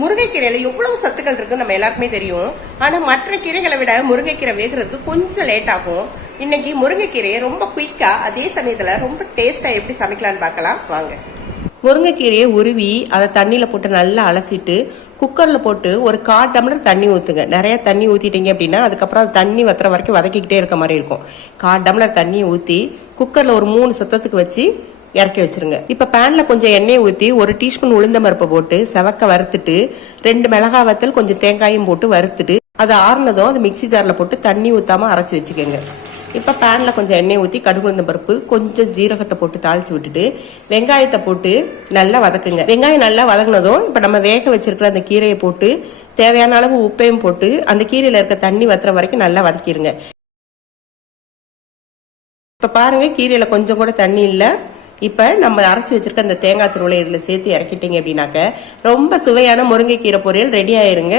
முருங்கைக்கீரையில எவ்வளவு சத்துக்கள் இருக்குன்னு நம்ம எல்லாருக்குமே தெரியும். ஆனா மற்ற கீரைகளை விட முருங்கைக்கீரை வேகிறதுக்கு கொஞ்சம் லேட் ஆகும். இன்னைக்கு முருங்கைக்கீரையை ரொம்ப குயிக்கா அதே சமயத்துல ரொம்ப டேஸ்டா எப்படி சமைக்கலாம்னு பார்க்கலாம் வாங்க. முருங்கைக்கீரையை உருவி அதை தண்ணியில போட்டு நல்லா அலசிட்டு குக்கர்ல போட்டு ஒரு 1/4 டம்ளர் தண்ணி ஊத்துங்க. நிறைய தண்ணி ஊத்திட்டீங்க அப்படின்னா அதுக்கப்புறம் அது தண்ணி வத்துற வரைக்கும் வதக்கிக்கிட்டே இருக்க மாதிரி இருக்கும். 1/4 டம்ளர் தண்ணியை ஊத்தி குக்கர்ல ஒரு 3 சத்தத்துக்கு வச்சு இறக்கி வச்சிருங்க. இப்ப பேன்ல கொஞ்சம் எண்ணெய் ஊத்தி 1 டீஸ்பூன் உளுந்த பருப்பை போட்டு செவக்க வறுத்துட்டு 2 மிளகாய் வத்தல் கொஞ்சம் தேங்காயும் போட்டு வறுத்துட்டு அது ஆறுனதும் அது மிக்சி ஜார்ல போட்டு தண்ணி ஊத்தாம அரைச்சி வச்சுக்கோங்க. இப்ப பேன்ல கொஞ்சம் எண்ணெய் ஊத்தி கடுகு உளுந்த பருப்பு கொஞ்சம் ஜீரகத்தை போட்டு தாளிச்சு விட்டுட்டு வெங்காயத்தை போட்டு நல்லா வதக்குங்க. வெங்காயம் நல்லா வதங்கினதும் இப்ப நம்ம வேக வச்சிருக்கிற அந்த கீரையை போட்டு தேவையான அளவு உப்பையும் போட்டு அந்த கீரையில இருக்க தண்ணி வத்துற வரைக்கும் நல்லா வதக்கிடுங்க. இப்ப பாருங்க கீரையில கொஞ்சம் கூட தண்ணி இல்ல. இப்ப நம்ம அரைச்சி வச்சிருக்க அந்த தேங்காய் துருவலை இதுல சேர்த்து இறக்கிட்டீங்க அப்படின்னாக்க ரொம்ப சுவையான முருங்கைக்கீரை பொரியல் ரெடி ஆயிருங்க.